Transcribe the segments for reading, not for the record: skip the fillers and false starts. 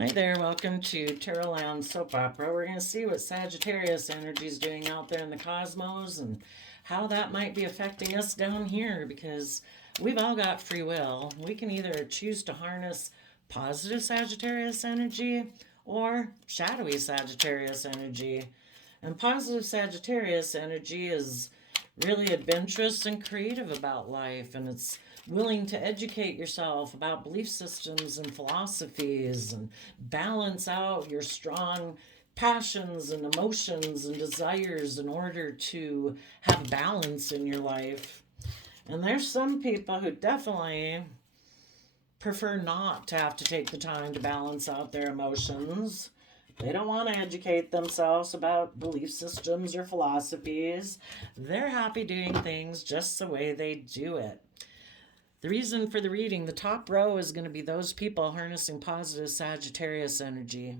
Hi there, welcome to Terrorland Soap Opera. We're going to see what Sagittarius energy is doing out there in the cosmos and how that might be affecting us down here because we've all got free will. We can either choose to harness positive Sagittarius energy or shadowy Sagittarius energy. And positive Sagittarius energy is really adventurous and creative about life, and it's willing to educate yourself about belief systems and philosophies and balance out your strong passions and emotions and desires in order to have balance in your life. And there's some people who definitely prefer not to have to take the time to balance out their emotions. They don't want to educate themselves about belief systems or philosophies. They're happy doing things just the way they do it. The reason for the reading, the top row is going to be those people harnessing positive Sagittarius energy.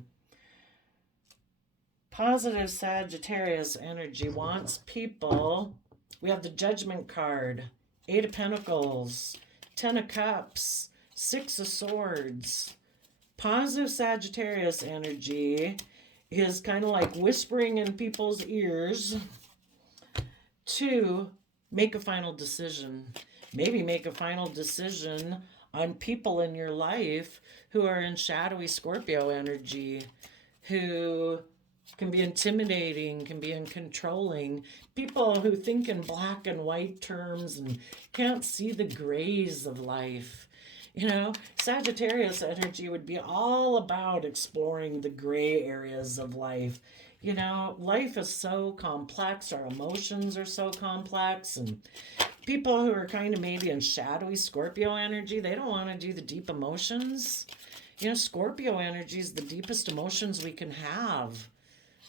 Positive Sagittarius energy wants people. We have the Judgment card, Eight of Pentacles, Ten of Cups, Six of Swords. Positive Sagittarius energy is kind of like whispering in people's ears to make a final decision. Maybe make a final decision on people in your life who are in shadowy Scorpio energy, who can be intimidating, can be controlling, people who think in black and white terms and can't see the grays of life. You know, Sagittarius energy would be all about exploring the gray areas of life. You know, life is so complex, our emotions are so complex, and people who are kind of maybe in shadowy Scorpio energy, they don't want to do the deep emotions. You know, Scorpio energy is the deepest emotions we can have,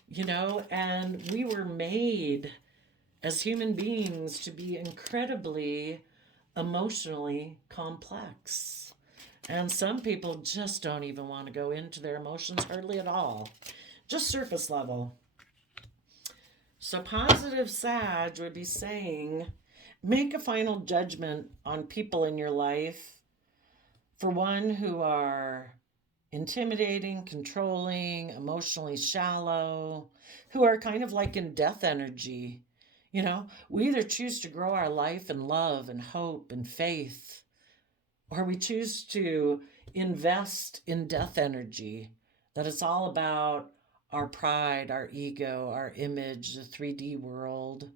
you know, and we were made as human beings to be incredibly emotionally complex. And some people just don't even want to go into their emotions hardly at all, just surface level. So, positive Sag would be saying, make a final judgment on people in your life. For one, who are intimidating, controlling, emotionally shallow, who are kind of like in death energy. You know, we either choose to grow our life in love and hope and faith, or we choose to invest in death energy, that it's all about our pride, our ego, our image, the 3D world,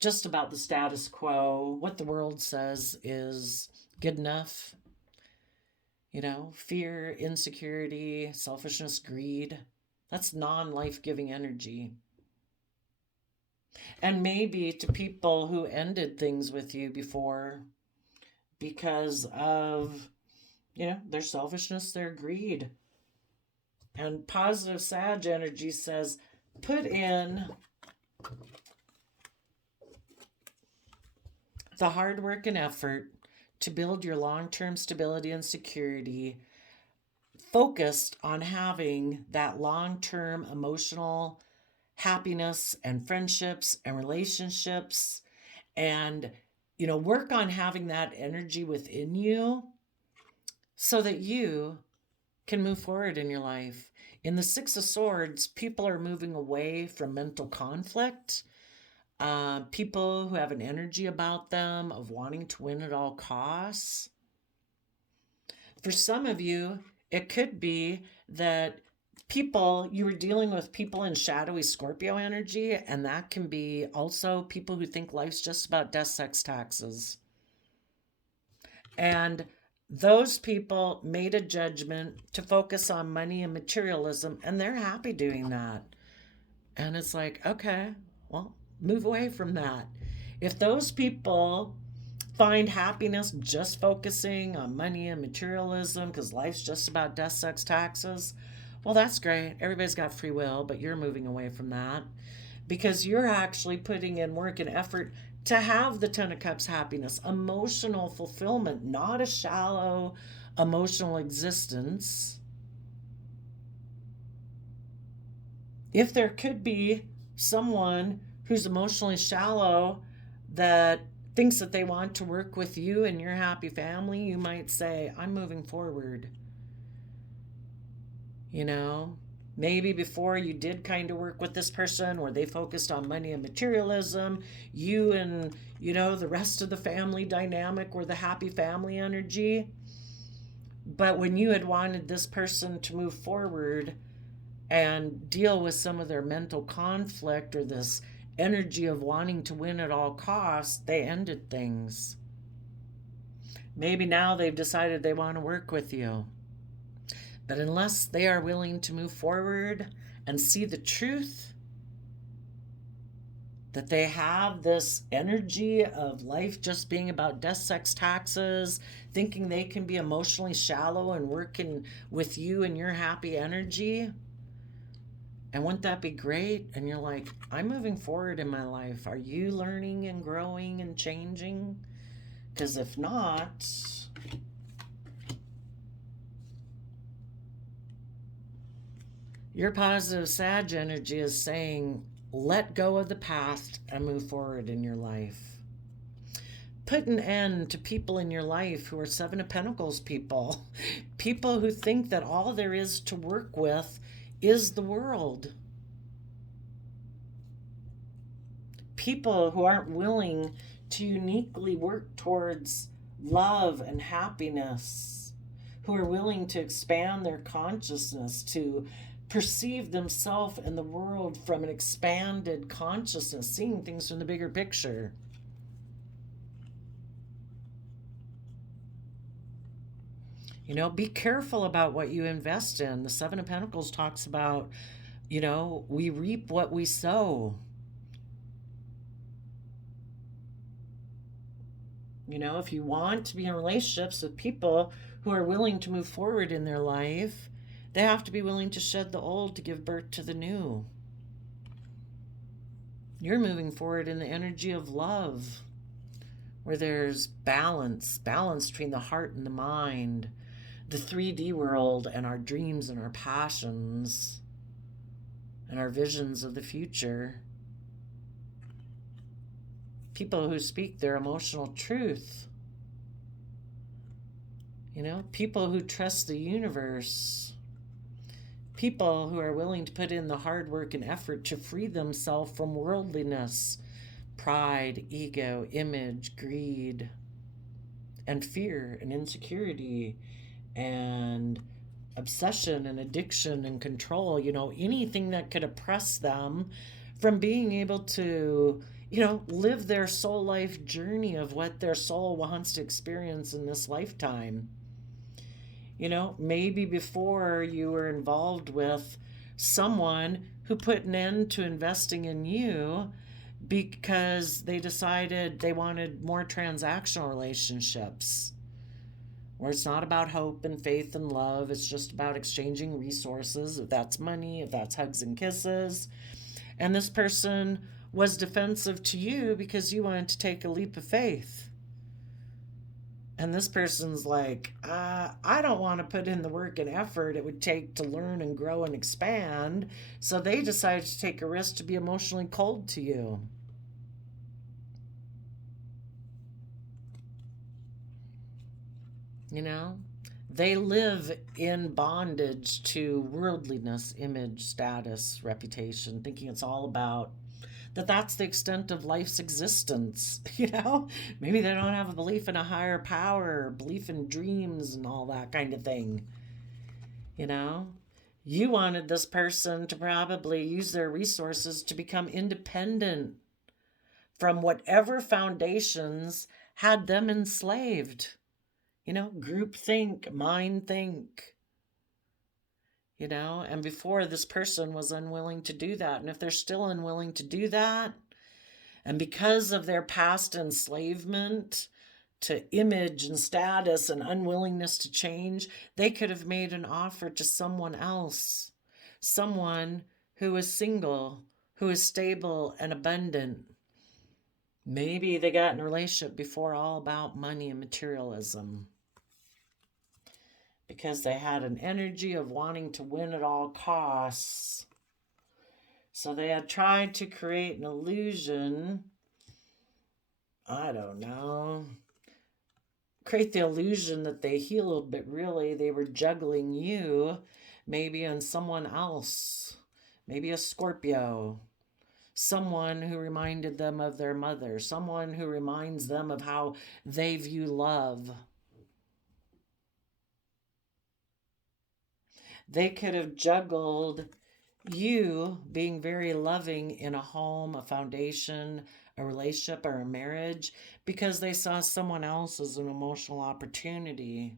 just about the status quo, what the world says is good enough. You know, fear, insecurity, selfishness, greed. That's non life giving energy. And maybe to people who ended things with you before because of, you know, their selfishness, their greed. And positive Sag energy says, put in the hard work and effort to build your long term stability and security, focused on having that long term emotional happiness and friendships and relationships, and you know, work on having that energy within you so that you can move forward in your life. In the Six of Swords, people are moving away from mental conflict. People who have an energy about them of wanting to win at all costs. For some of you, it could be that you were dealing with people in shadowy Scorpio energy, and that can be also people who think life's just about death, sex, taxes. And those people made a judgment to focus on money and materialism, and they're happy doing that. And it's like, okay, well, move away from that. If those people find happiness just focusing on money and materialism because life's just about death, sex, taxes, well, that's great. Everybody's got free will, but you're moving away from that because you're actually putting in work and effort to have the Ten of Cups happiness, emotional fulfillment, not a shallow emotional existence. If there could be someone who's emotionally shallow that thinks that they want to work with you and your happy family, you might say, I'm moving forward. You know, maybe before you did kind of work with this person where they focused on money and materialism, you and, the rest of the family dynamic were the happy family energy. But when you had wanted this person to move forward and deal with some of their mental conflict or this energy of wanting to win at all costs, they ended things. Maybe now they've decided they want to work with you. But unless they are willing to move forward and see the truth, that they have this energy of life just being about death, sex, taxes, thinking they can be emotionally shallow and working with you and your happy energy. And wouldn't that be great? And you're like, I'm moving forward in my life. Are you learning and growing and changing? Because if not, your positive Sag energy is saying, let go of the past and move forward in your life. Put an end to people in your life who are Seven of Pentacles people. People who think that all there is to work with is the world. People who aren't willing to uniquely work towards love and happiness, who are willing to expand their consciousness, to perceive themselves and the world from an expanded consciousness, seeing things from the bigger picture. Be careful about what you invest in. The Seven of Pentacles talks about, we reap what we sow. If you want to be in relationships with people who are willing to move forward in their life, they have to be willing to shed the old to give birth to the new. You're moving forward in the energy of love, where there's balance between the heart and the mind, the 3D world and our dreams and our passions and our visions of the future. People who speak their emotional truth. People who trust the universe. People who are willing to put in the hard work and effort to free themselves from worldliness, pride, ego, image, greed, and fear and insecurity and obsession and addiction and control, anything that could oppress them from being able to, live their soul life journey of what their soul wants to experience in this lifetime. Maybe before you were involved with someone who put an end to investing in you because they decided they wanted more transactional relationships, where it's not about hope and faith and love. It's just about exchanging resources, if that's money, if that's hugs and kisses. And this person was defensive to you because you wanted to take a leap of faith. And this person's like, I don't want to put in the work and effort it would take to learn and grow and expand. So they decided to take a risk to be emotionally cold to you. They live in bondage to worldliness, image, status, reputation, thinking it's all about that's the extent of life's existence. Maybe they don't have a belief in a higher power, belief in dreams and all that kind of thing. You wanted this person to probably use their resources to become independent from whatever foundations had them enslaved. Group think, mind think. And before, this person was unwilling to do that. And if they're still unwilling to do that, and because of their past enslavement to image and status and unwillingness to change, they could have made an offer to someone else, someone who is single, who is stable and abundant. Maybe they got in a relationship before all about money and materialism, because they had an energy of wanting to win at all costs. So they had tried to create an illusion, create the illusion that they healed, but really they were juggling you maybe in someone else, maybe a Scorpio, someone who reminded them of their mother, someone who reminds them of how they view love. They could have juggled you being very loving in a home, a foundation, a relationship, or a marriage because they saw someone else as an emotional opportunity.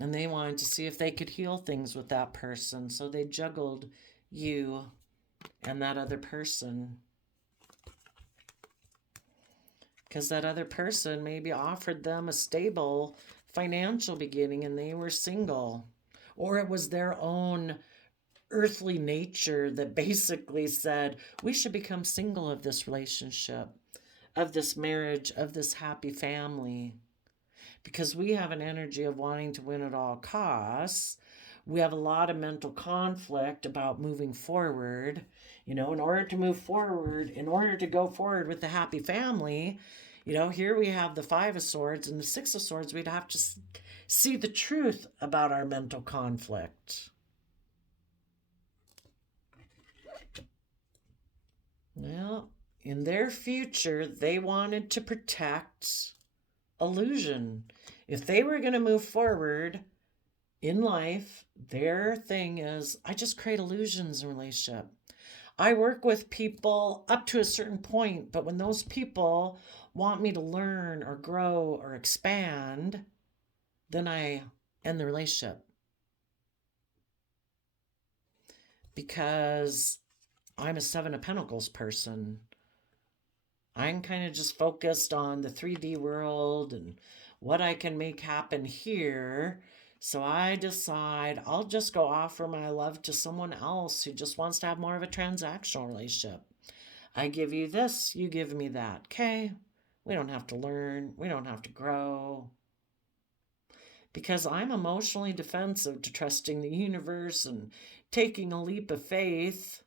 And they wanted to see if they could heal things with that person. So they juggled you and that other person. Because that other person maybe offered them a stable financial beginning and they were single. Or it was their own earthly nature that basically said, we should become single of this relationship, of this marriage, of this happy family. Because we have an energy of wanting to win at all costs. We have a lot of mental conflict about moving forward. In order to move forward, in order to go forward with the happy family, here we have the Five of Swords and the Six of Swords. We'd have to see the truth about our mental conflict. Well, in their future, they wanted to protect illusion. If they were going to move forward in life, their thing is, I just create illusions in relationship. I work with people up to a certain point, but when those people want me to learn or grow or expand, then I end the relationship. Because I'm a Seven of Pentacles person. I'm kind of just focused on the 3D world and what I can make happen here. So I decide I'll just go offer my love to someone else who just wants to have more of a transactional relationship. I give you this, you give me that. Okay? We don't have to learn. We don't have to grow. Because I'm emotionally defensive to trusting the universe and taking a leap of faith.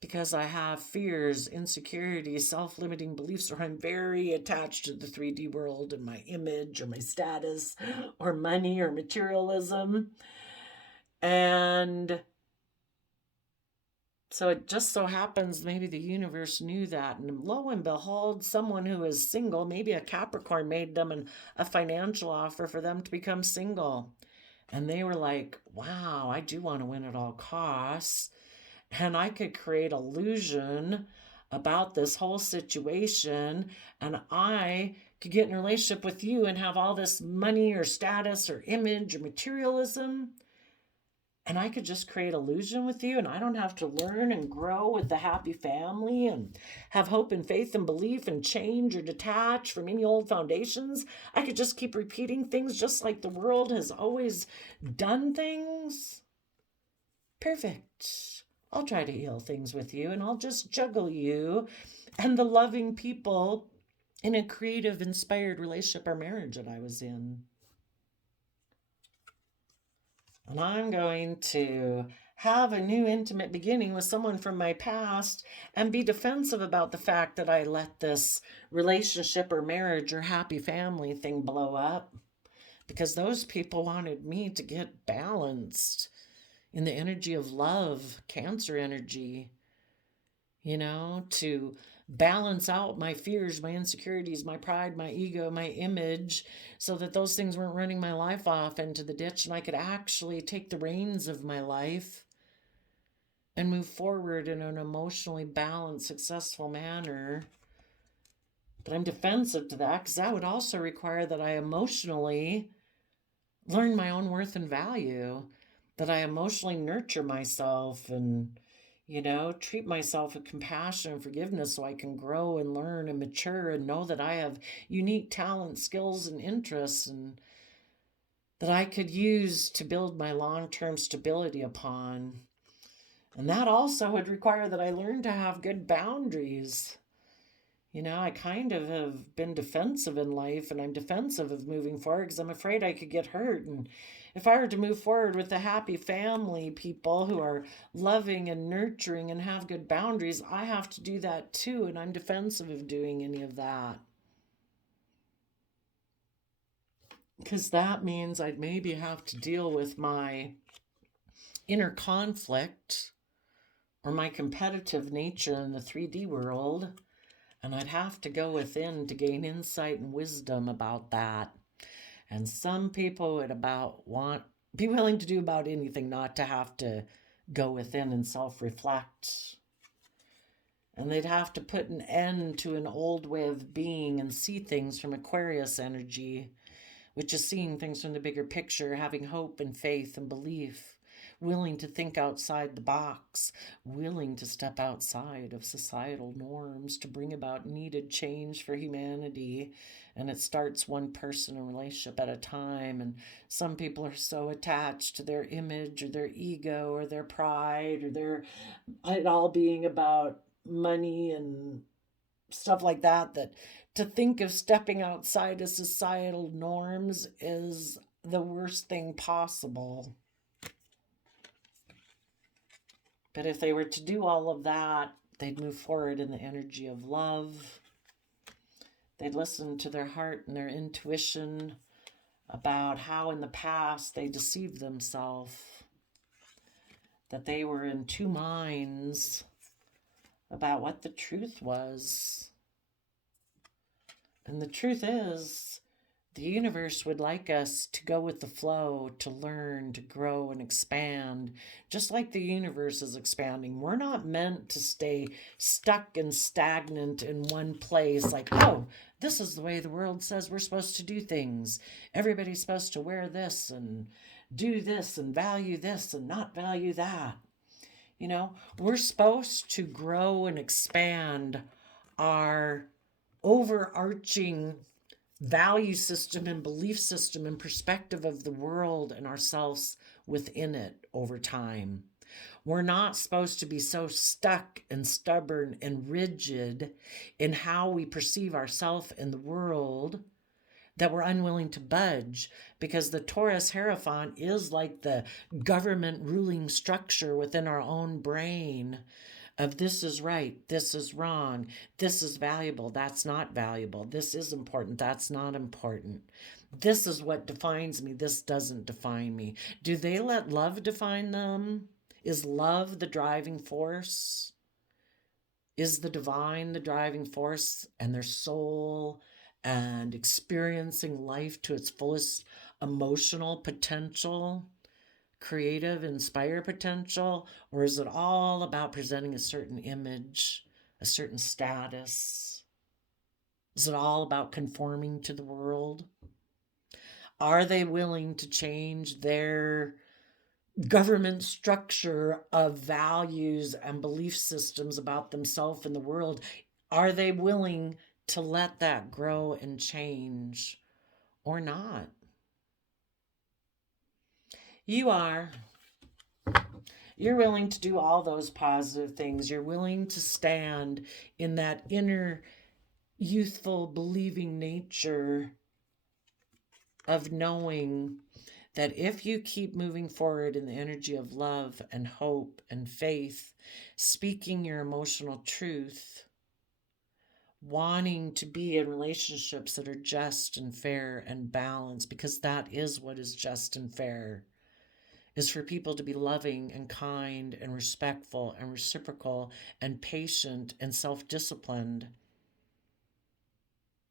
Because I have fears, insecurities, self-limiting beliefs, or I'm very attached to the 3D world and my image or my status or money or materialism. And so it just so happens maybe the universe knew that. And lo and behold, someone who is single, maybe a Capricorn, made them a financial offer for them to become single. And they were like, wow, I do want to win at all costs. And I could create illusion about this whole situation, and I could get in a relationship with you and have all this money or status or image or materialism, and I could just create illusion with you, and I don't have to learn and grow with the happy family and have hope and faith and belief and change or detach from any old foundations. I could just keep repeating things just like the world has always done things. Perfect. I'll try to heal things with you, and I'll just juggle you and the loving people in a creative, inspired relationship or marriage that I was in. And I'm going to have a new intimate beginning with someone from my past and be defensive about the fact that I let this relationship or marriage or happy family thing blow up. Because those people wanted me to get balanced in the energy of love, Cancer energy, to balance out my fears, my insecurities, my pride, my ego, my image, so that those things weren't running my life off into the ditch and I could actually take the reins of my life and move forward in an emotionally balanced, successful manner. But I'm defensive to that because that would also require that I emotionally learn my own worth and value, that I emotionally nurture myself and, treat myself with compassion and forgiveness so I can grow and learn and mature and know that I have unique talents, skills, and interests and that I could use to build my long-term stability upon. And that also would require that I learn to have good boundaries. I kind of have been defensive in life, and I'm defensive of moving forward because I'm afraid I could get hurt. And if I were to move forward with the happy family people who are loving and nurturing and have good boundaries, I have to do that too, and I'm defensive of doing any of that. because that means I'd maybe have to deal with my inner conflict or my competitive nature in the 3D world, and I'd have to go within to gain insight and wisdom about that. And some people would be willing to do about anything not to have to go within and self-reflect. And they'd have to put an end to an old way of being and see things from Aquarius energy, which is seeing things from the bigger picture, having hope and faith and belief, willing to think outside the box, willing to step outside of societal norms to bring about needed change for humanity. And it starts one person and relationship at a time. And some people are so attached to their image or their ego or their pride or it all being about money and stuff like that, that to think of stepping outside of societal norms is the worst thing possible. But if they were to do all of that, they'd move forward in the energy of love. They'd listen to their heart and their intuition about how in the past they deceived themselves, that they were in two minds about what the truth was. And the truth is, the universe would like us to go with the flow, to learn, to grow and expand, just like the universe is expanding. We're not meant to stay stuck and stagnant in one place, like, oh, this is the way the world says we're supposed to do things. Everybody's supposed to wear this and do this and value this and not value that. You know, we're supposed to grow and expand our overarching value system and belief system and perspective of the world and ourselves within it over time. We're not supposed to be so stuck and stubborn and rigid in how we perceive ourselves in the world that we're unwilling to budge, because the Taurus Hierophant is like the government ruling structure within our own brain of this is right, this is wrong, this is valuable, that's not valuable, this is important, that's not important. This is what defines me, this doesn't define me. Do they let love define them? Is love the driving force? Is the divine the driving force, and their soul and experiencing life to its fullest emotional potential, creative, inspired potential? Or is it all about presenting a certain image, a certain status? Is it all about conforming to the world? Are they willing to change their government structure of values and belief systems about themselves and the world? Are they willing to let that grow and change or not? You are. You're willing to do all those positive things. You're willing to stand in that inner youthful believing nature of knowing that if you keep moving forward in the energy of love and hope and faith, speaking your emotional truth, wanting to be in relationships that are just and fair and balanced, because that is what is just and fair, is for people to be loving and kind and respectful and reciprocal and patient and self-disciplined.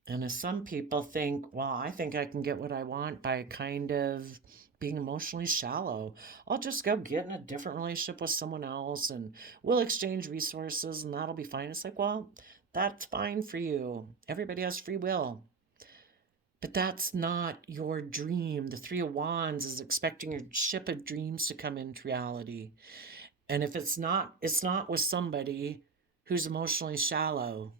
And as some people think, well, I think I can get what I want by kind of being emotionally shallow. I'll just go get in a different relationship with someone else and we'll exchange resources and that'll be fine. It's like, well, that's fine for you. Everybody has free will. But that's not your dream. The Three of Wands is expecting your ship of dreams to come into reality. And if it's not with somebody who's emotionally shallow,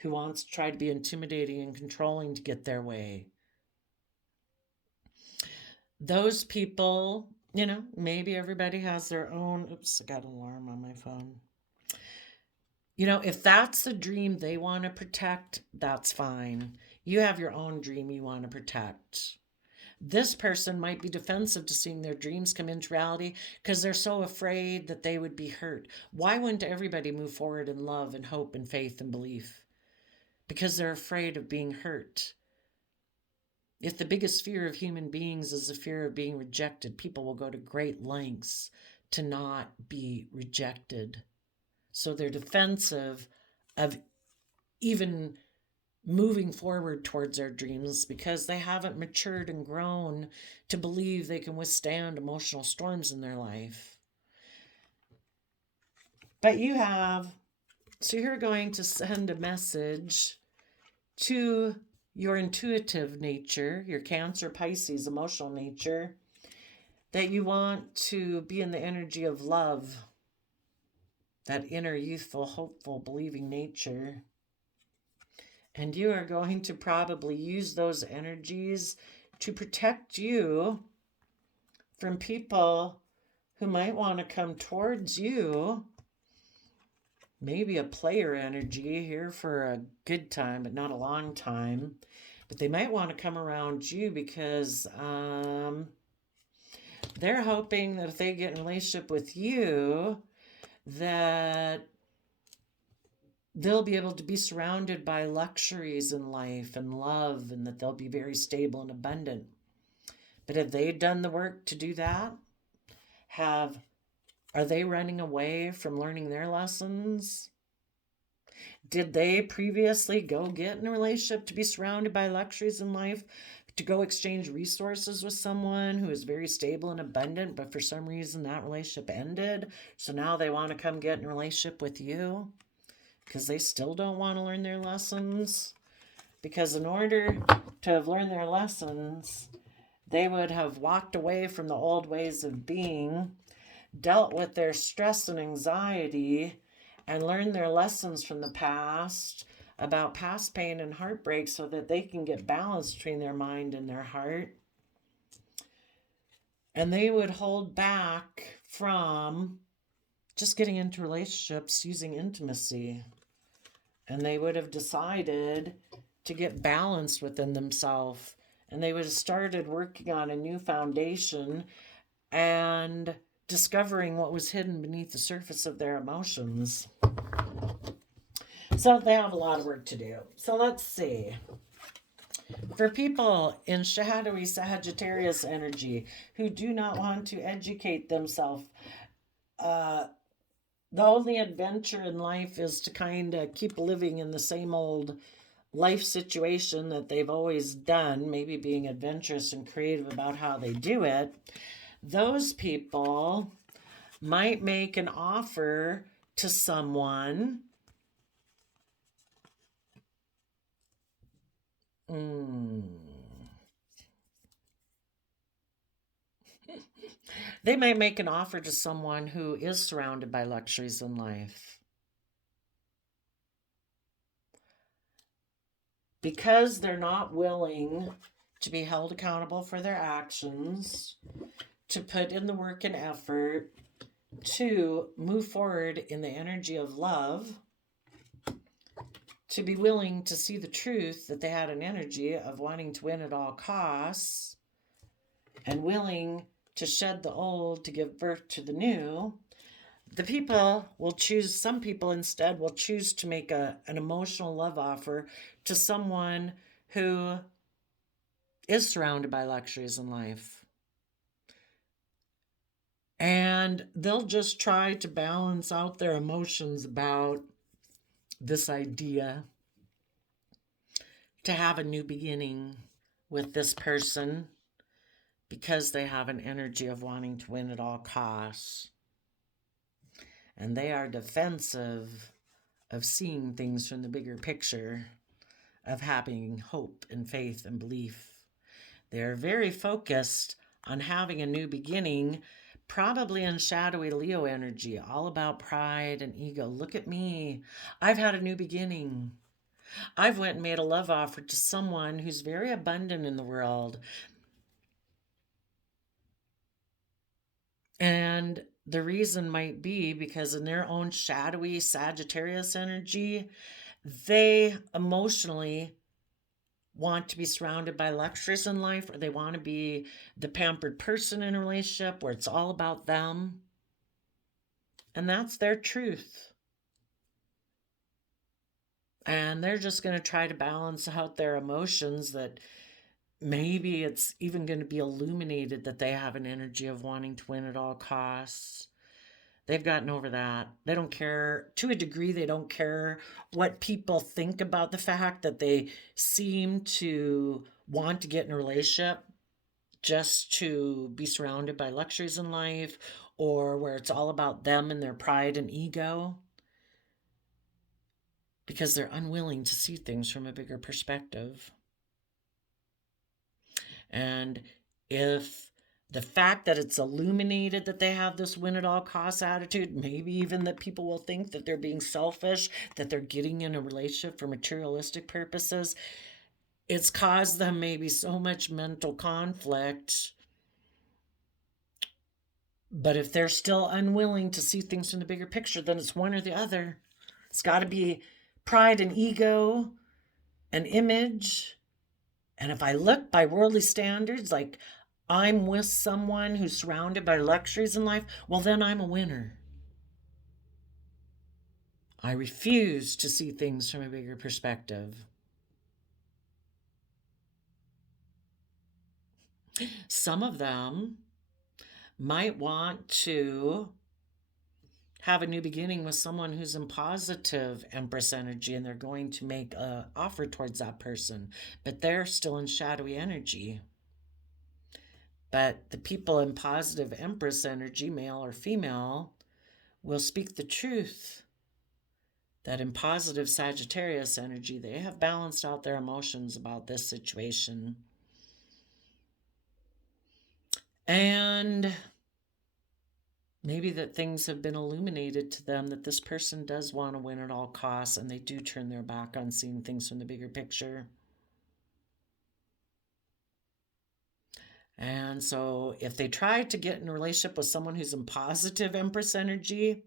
who wants to try to be intimidating and controlling to get their way. Those people, maybe everybody has their own. Oops, I got an alarm on my phone. If that's the dream they want to protect, that's fine. You have your own dream you want to protect. This person might be defensive to seeing their dreams come into reality because they're so afraid that they would be hurt. Why wouldn't everybody move forward in love and hope and faith and belief? Because they're afraid of being hurt. If the biggest fear of human beings is the fear of being rejected, people will go to great lengths to not be rejected. So they're defensive of even moving forward towards their dreams because they haven't matured and grown to believe they can withstand emotional storms in their life. But you have, so you're going to send a message to your intuitive nature, your Cancer, Pisces, emotional nature, that you want to be in the energy of love, that inner, youthful, hopeful, believing nature. And you are going to probably use those energies to protect you from people who might want to come towards you. Maybe a player energy here for a good time, but not a long time. But they might want to come around you because they're hoping that if they get in a relationship with you, that they'll be able to be surrounded by luxuries in life and love, and that they'll be very stable and abundant. But have they done the work to do that? Are they running away from learning their lessons? Did they previously go get in a relationship to be surrounded by luxuries in life, to go exchange resources with someone who is very stable and abundant, but for some reason that relationship ended? So now they want to come get in a relationship with you because they still don't want to learn their lessons? Because in order to have learned their lessons, they would have walked away from the old ways of being, dealt with their stress and anxiety, and learned their lessons from the past about past pain and heartbreak so that they can get balance between their mind and their heart. And they would hold back from just getting into relationships using intimacy. And they would have decided to get balanced within themselves. And they would have started working on a new foundation and discovering what was hidden beneath the surface of their emotions. So they have a lot of work to do. So let's see. For people in shadowy Sagittarius energy who do not want to educate themselves, the only adventure in life is to kind of keep living in the same old life situation that they've always done, maybe being adventurous and creative about how they do it. Those people might make an offer to someone. They might make an offer to someone who is surrounded by luxuries in life. Because they're not willing to be held accountable for their actions, to put in the work and effort, to move forward in the energy of love, to be willing to see the truth that they had an energy of wanting to win at all costs, and willing to shed the old to give birth to the new, the people will choose, some people instead will choose to make an emotional love offer to someone who is surrounded by luxuries in life. And they'll just try to balance out their emotions about this idea to have a new beginning with this person because they have an energy of wanting to win at all costs. And they are defensive of seeing things from the bigger picture, of having hope and faith and belief. They're very focused on having a new beginning, probably in shadowy Leo energy, all about pride and ego. Look at me. I've had a new beginning. I've went and made a love offer to someone who's very abundant in the world. And the reason might be because in their own shadowy Sagittarius energy, they emotionally want to be surrounded by luxuries in life, or they want to be the pampered person in a relationship where it's all about them. And that's their truth. And they're just going to try to balance out their emotions that maybe it's even going to be illuminated that they have an energy of wanting to win at all costs. They've gotten over that. They don't care. To a degree, they don't care what people think about the fact that they seem to want to get in a relationship just to be surrounded by luxuries in life, or where it's all about them and their pride and ego, because they're unwilling to see things from a bigger perspective. And if the fact that it's illuminated that they have this win at all costs attitude, maybe even that people will think that they're being selfish, that they're getting in a relationship for materialistic purposes, it's caused them maybe so much mental conflict. But if they're still unwilling to see things from the bigger picture, then it's one or the other. It's got to be pride and ego, an image. And if I look by worldly standards, like I'm with someone who's surrounded by luxuries in life, well, then I'm a winner. I refuse to see things from a bigger perspective. Some of them might want to have a new beginning with someone who's in positive Empress energy, and they're going to make an offer towards that person, but they're still in shadowy energy. But the people in positive Empress energy, male or female, will speak the truth. That in positive Sagittarius energy, they have balanced out their emotions about this situation. And maybe that things have been illuminated to them that this person does want to win at all costs, and they do turn their back on seeing things from the bigger picture. And so if they try to get in a relationship with someone who's in positive Empress energy,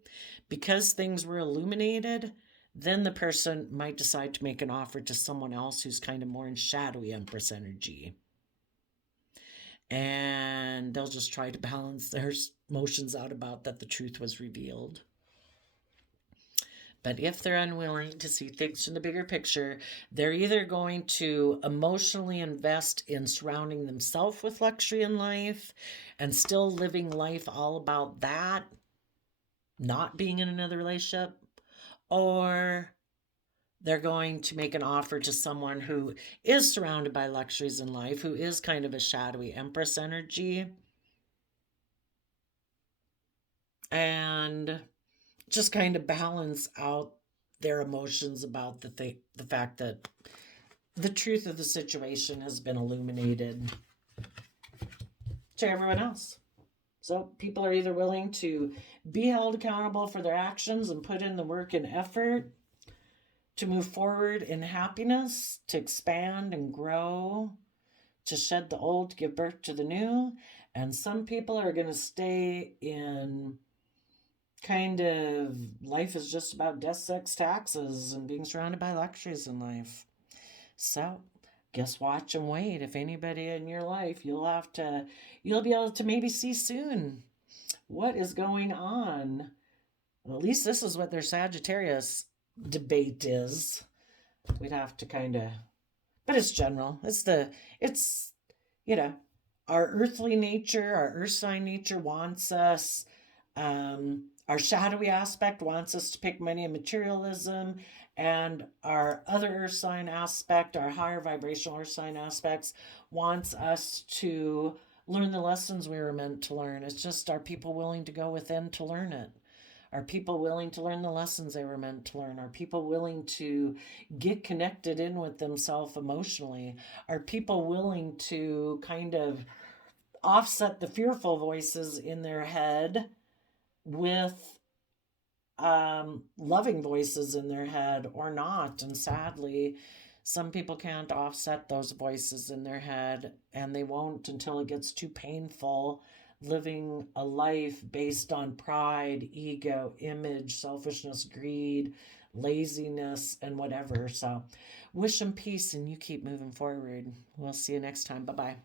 because things were illuminated, then the person might decide to make an offer to someone else who's kind of more in shadowy Empress energy. And they'll just try to balance their emotions out about that the truth was revealed. But if they're unwilling to see things from the bigger picture, they're either going to emotionally invest in surrounding themselves with luxury in life and still living life all about that, not being in another relationship, or they're going to make an offer to someone who is surrounded by luxuries in life, who is kind of a shadowy Empress energy, and just kind of balance out their emotions about the fact that the truth of the situation has been illuminated to everyone else. So people are either willing to be held accountable for their actions and put in the work and effort to move forward in happiness, to expand and grow, to shed the old, to give birth to the new. And some people are going to stay in kind of life is just about death, sex, taxes, and being surrounded by luxuries in life. So guess watch and wait. If anybody in your life, you'll be able to maybe see soon what is going on. Well, at least this is what their Sagittarius debate is. We'd have to kind of, but it's general. It's, you know, our earthly nature, our earth sign nature wants us, our shadowy aspect wants us to pick money and materialism, and our other earth sign aspect, our higher vibrational earth sign aspects, wants us to learn the lessons we were meant to learn. It's just, are people willing to go within to learn it? Are people willing to learn the lessons they were meant to learn? Are people willing to get connected in with themselves emotionally? Are people willing to kind of offset the fearful voices in their head with loving voices in their head, or not? And sadly, some people can't offset those voices in their head, and they won't until it gets too painful, living a life based on pride, ego, image, selfishness, greed, laziness, and whatever. So wish them peace, and you keep moving forward. We'll see you next time. Bye-bye.